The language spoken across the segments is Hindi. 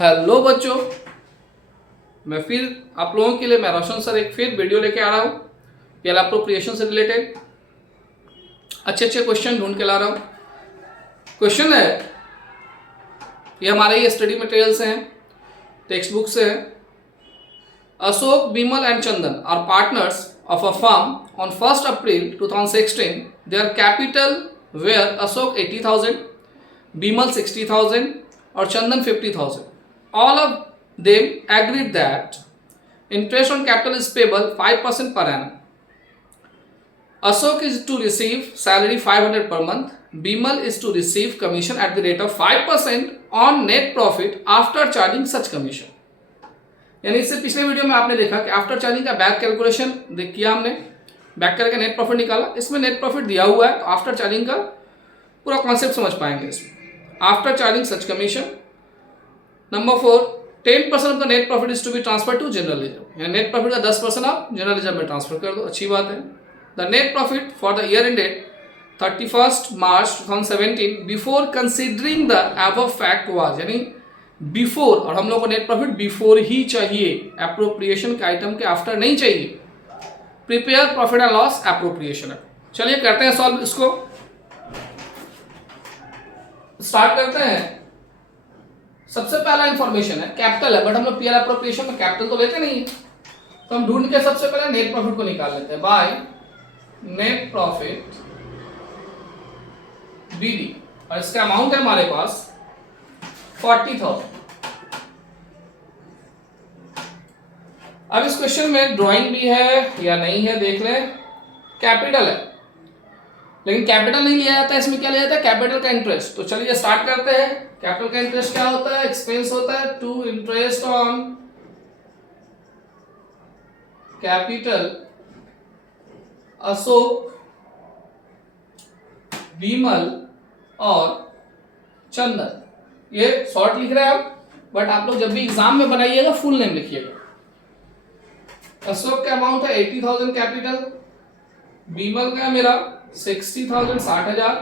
हेलो बच्चों, मैं फिर आप लोगों के लिए मैं रोशन सर एक फिर वीडियो लेके आ रहा हूँ पीएल एप्रोप्रिएशन से रिलेटेड अच्छे अच्छे क्वेश्चन ढूंढ के ला रहा हूँ। क्वेश्चन है ये हमारे ये स्टडी मटेरियल से हैं, टेक्स्ट बुक से है। Ashok, Bimal and Chandan are partners of a firm on 1st April 2016. Their capital were Ashok 80,000, Bimal 60,000 और चंदन 50,000. All of them agreed that interest on capital is payable 5% per annum. Ashok is to receive salary 500 per month. Bimal is to receive commission at the rate of 5% on net profit after charging such commission. यानी इससे पिछले वीडियो में आपने देखा कि आफ्टर चार्जिंग का बैक कैलकुलेशन किया हमने, बैक करके नेट प्रॉफिट निकाला। इसमें नेट प्रॉफिट दिया हुआ है तो आफ्टर चार्जिंग का पूरा कॉन्सेप्ट समझ पाएंगे इसमें। After charging such commission. Number 4, 10% of the net profit is to be transfer to general reserve. यानी नेट प्रॉफिट का 10% आप जनरल रिजर्व में ट्रांसफर कर दो, अच्छी बात है। The net profit for the year ended 31st March 2017 before considering the above fact was, यानी बिफोर, और हम लोग को नेट प्रॉफिट बिफोर ही चाहिए, एप्रोप्रिएशन के आइटम के आफ्टर नहीं चाहिए। Prepare profit and loss appropriation. चलिए करते हैं सॉल्व, इसको स्टार्ट करते हैं। सबसे पहला इंफॉर्मेशन है कैपिटल है, बट हम लोग पीएल एप्रोप्रिएशन में कैपिटल तो लेते नहीं है, तो हम ढूंढ के सबसे पहले नेट प्रॉफिट को निकाल लेते हैं। बाय नेट प्रॉफिट बीडी, और इसका अमाउंट है हमारे पास 40,000। अब इस क्वेश्चन में ड्राइंग भी है या नहीं है देख लें। कैपिटल है लेकिन कैपिटल नहीं लिया जाता है, इसमें क्या लिया जाता है? कैपिटल का इंटरेस्ट। तो चलिए स्टार्ट करते हैं। कैपिटल का इंटरेस्ट क्या होता है? एक्सपेंस होता है to interest on capital Ashok, Vimal और चंदन। ये शॉर्ट लिख रहे हैं आप, बट आप लोग जब भी एग्जाम में बनाइएगा फुल नेम लिखिएगा। अशोक का अमाउंट है 80,000 कैपिटल, विमल का है मेरा 60,000 60,000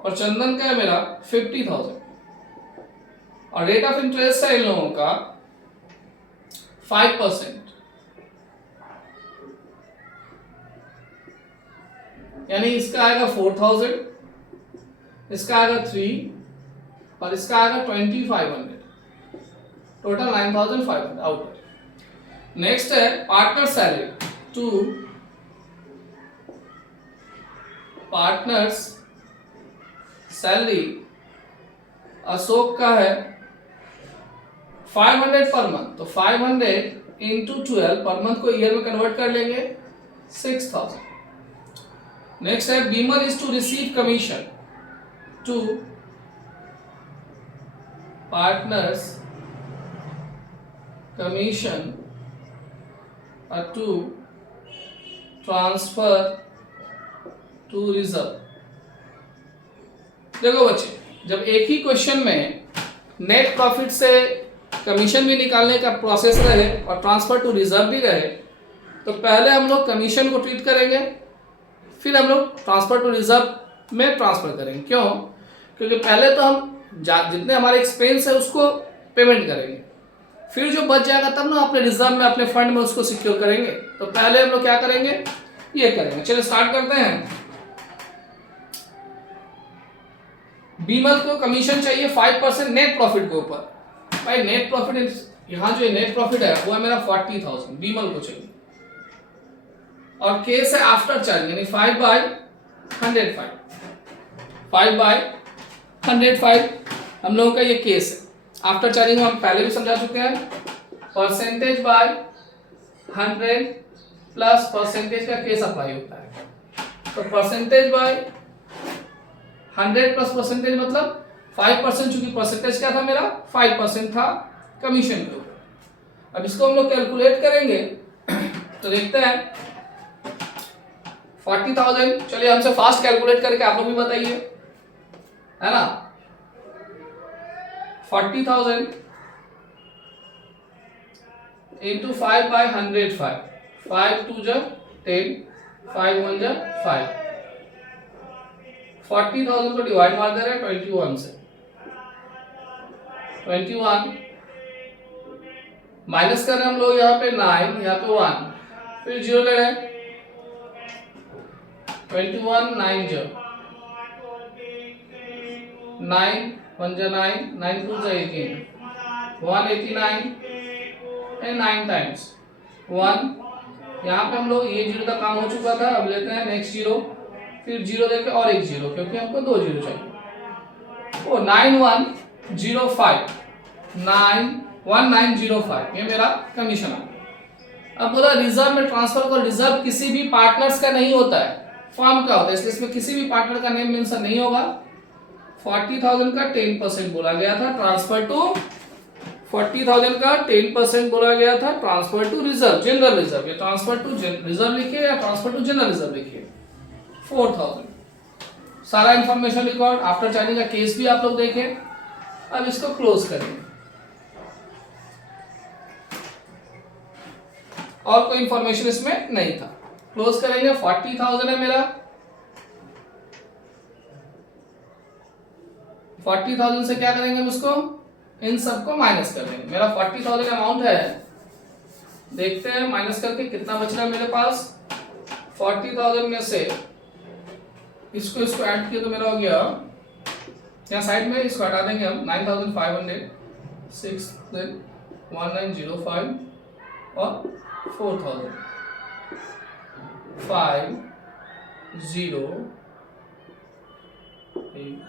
और चंदन का है मेरा 50,000, और रेट ऑफ इंटरेस्ट है इन लोगों का 5%, यानी इसका आएगा 4,000, इसका आएगा 3 और इसका आएगा 2,500, टोटल 9,500 आउट। नेक्स्ट है partner salary to partners salary. Ashok का है 500 पर मंथ, तो 500 इंटू 12 पर मंथ को ईयर में कन्वर्ट कर लेंगे 6,000। नेक्स्ट है Bimal is to receive commission to partners commission to transfer to reserve. देखो बच्चे, जब एक ही क्वेश्चन में नेट प्रॉफिट से कमीशन भी निकालने का प्रोसेस रहे और ट्रांसफर टू रिजर्व भी रहे, तो पहले हम लोग कमीशन को ट्रीट करेंगे, फिर हम लोग ट्रांसफर टू रिजर्व में ट्रांसफर करेंगे। क्यों? क्योंकि पहले तो हम जितने हमारे एक्सपेंस है उसको पेमेंट करेंगे, फिर जो बच जाएगा तब ना अपने रिजर्व में, अपने फंड में उसको सिक्योर करेंगे। तो पहले हम लोग क्या करेंगे? ये करेंगे। चलिए स्टार्ट करते हैं। बीमल को कमीशन चाहिए 5% नेट प्रॉफिट के ऊपर। भाई नेट प्रॉफिट, यहां जो नेट प्रॉफिट है वो है मेरा 40,000, बीमल को चाहिए, और केस है आफ्टर चार्ज, यानी 5/105, 5/105 हम लोगों का ये केस है। आफ्टर चार्जिंग हम पहले भी समझा चुके हैं। परसेंटेज बाय 100 प्लस परसेंटेज का केस अप्लाई होता है, तो परसेंटेज बाय 100 प्लस परसेंटेज मतलब 5%, चूंकि परसेंटेज क्या था मेरा 5% था कमीशन के ऊपर। अब इसको हम लोग कैलकुलेट करेंगे तो देखते हैं 40,000। चलिए हमसे फास्ट कैलकुलेट करके आप लोग भी बताइए, है ना। 40,000 इंटू 5/105, 5 2 जा 10, 5 1 जा 5, 40,000 को डिवाइड मार दे रहे हैं 21 से, 21 माइनस कर रहे हैं हम लोग यहाँ पे 9, यहाँ पे 1, फिर 0 ले रहे हैं 21 9 जो 9 1 जा 9 9 2 जा 18 189 एंड 9 टाइम्स 1। यहाँ पे हम लोग ये 0 का काम हो चुका था, अब लेते हैं नेक्स्ट 0, फिर 0 देके और एक 0, क्योंकि हमको 2 0 चाहिए। ओ 9105 91905 ये मेरा कमीशन आ। अब बोला रिजर्व में ट्रांसफर को, रिजर्व किसी भी पार्टनर्स का नहीं होता है, फर्म का होता है, इसलिए इसमें किसी भी पार्टनर का नेम मेंशन नहीं होगा। 40,000 का 10% बोला गया था ट्रांसफर टू, 40,000 का 10% बोला गया था transfer to reserve, general reserve. ये ट्रांसफर टू रिजर्व लिखिए या ट्रांसफर टू जनरल रिजर्व लिखिए। 4,000 सारा इंफॉर्मेशन रिकॉर्ड, आफ्टर चार्जिंग का केस भी आप लोग देखें। अब इसको क्लोज करेंगे और कोई इंफॉर्मेशन इसमें नहीं था, क्लोज करेंगे। 40,000 है मेरा, 40,000 से क्या करेंगे हम उसको, इन सबको माइनस कर देंगे। मेरा 40,000 अमाउंट है, देखते हैं माइनस करके कितना बच रहा है मेरे पास। 40,000 में से इसको ऐड किया तो मेरा हो गया, यहाँ साइड में इसको हटा देंगे हम, 9,500 6 1905 और 4,000 5 0 8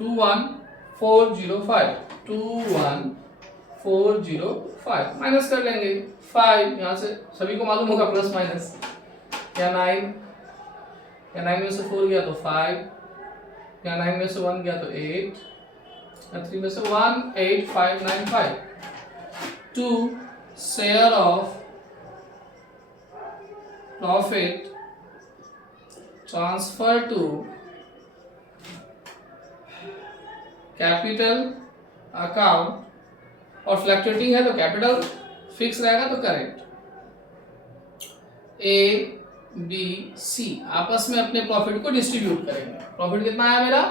21405 21405 माइनस कर लेंगे 5, यहाँ से सभी को मालूम होगा प्लस माइनस, या 9 या 9 में से 4 गया तो 5, या 9 में से 1 गया तो 8, या 3 में से 18595 to share of profit transfer to capital account, और फ्लक्चुएटिंग है तो कैपिटल, फिक्स रहेगा तो करेंट। ए बी सी आपस में अपने प्रॉफिट को डिस्ट्रीब्यूट करेंगे। प्रॉफिट कितना आया मेरा,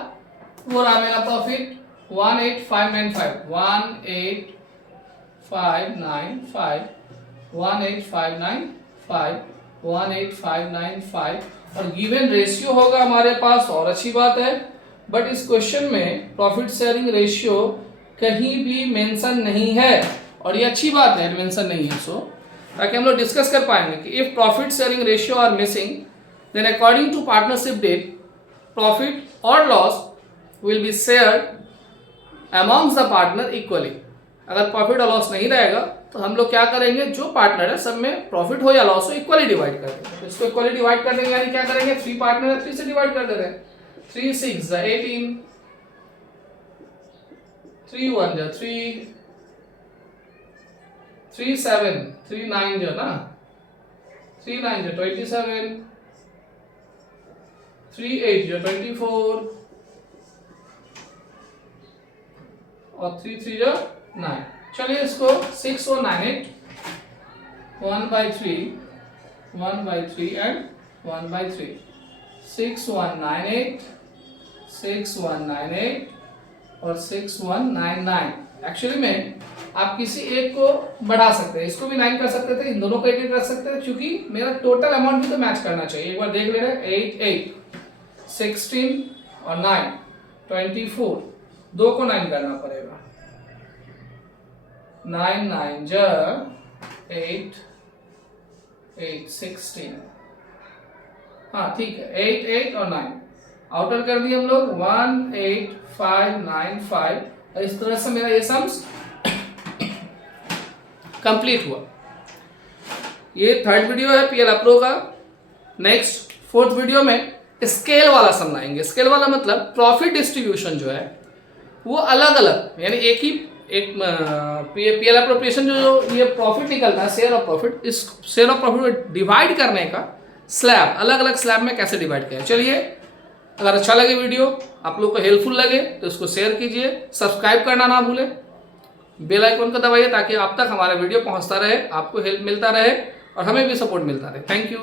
वो रहा मेरा प्रॉफिट 18595 18595 18595 18595 और गिवन रेशियो होगा हमारे पास, और अच्छी बात है। बट इस क्वेश्चन में प्रॉफिट शेयरिंग रेशियो कहीं भी मेंशन नहीं है, और ये अच्छी बात है मेंशन नहीं है, सो ताकि हम लोग डिस्कस कर पाएंगे कि if profit sharing ratio are missing then according to partnership deed profit और loss will be shared amongst the partner equally. अगर प्रॉफिट और लॉस नहीं रहेगा तो हम लोग क्या करेंगे, जो पार्टनर है सब में प्रॉफिट हो या लॉस हो इक्वली डिवाइड कर देंगे। तो इसको इक्वली डिवाइड कर देंगे, यानी क्या करेंगे, 3 पार्टनर है 3 से डिवाइड कर दे रहे हैं। 3 6 18 3 1 3 3 7 3 9 जो ना 3 9 जो 27 3 8 जो 24 और 3 3 जो 9। चलिए इसको 6198 1/3 1/3 एंड 1/3 6198 6198 और 6199। एक्चुअली में आप किसी एक को बढ़ा सकते हैं, इसको भी 9 कर सकते थे, इन दोनों को 8 रख सकते थे, क्योंकि मेरा टोटल अमाउंट भी तो मैच करना चाहिए। एक बार देख ले रहे 8 8 16 और 9 24, 2 को 9 करना पड़ेगा। 9 9 जा 8 8 16, हाँ ठीक है 8 8 और 9 आउटर कर दिए हम लोग 18595। और इस तरह से मेरा ये सम्स कंप्लीट हुआ। ये थर्ड वीडियो है पीएल अप्रो का। नेक्स्ट 4th वीडियो में स्केल वाला सम लाएंगे। स्केल वाला मतलब प्रॉफिट डिस्ट्रीब्यूशन जो है वो अलग अलग, यानी एक ही एक पीएल अप्रोप्रिएशन जो ये प्रॉफिट निकलता है शेयर ऑफ प्रॉफिट, इस शेयर ऑफ प्रॉफिट को डिवाइड करने का स्लैब, अलग अलग स्लैब में कैसे डिवाइड करें। चलिए, अगर अच्छा लगे वीडियो, आप लोग को हेल्पफुल लगे तो इसको शेयर कीजिए, सब्सक्राइब करना ना भूलें, बेल आइकन को दबाइए ताकि आप तक हमारा वीडियो पहुंचता रहे, आपको हेल्प मिलता रहे और हमें भी सपोर्ट मिलता रहे। Thank you.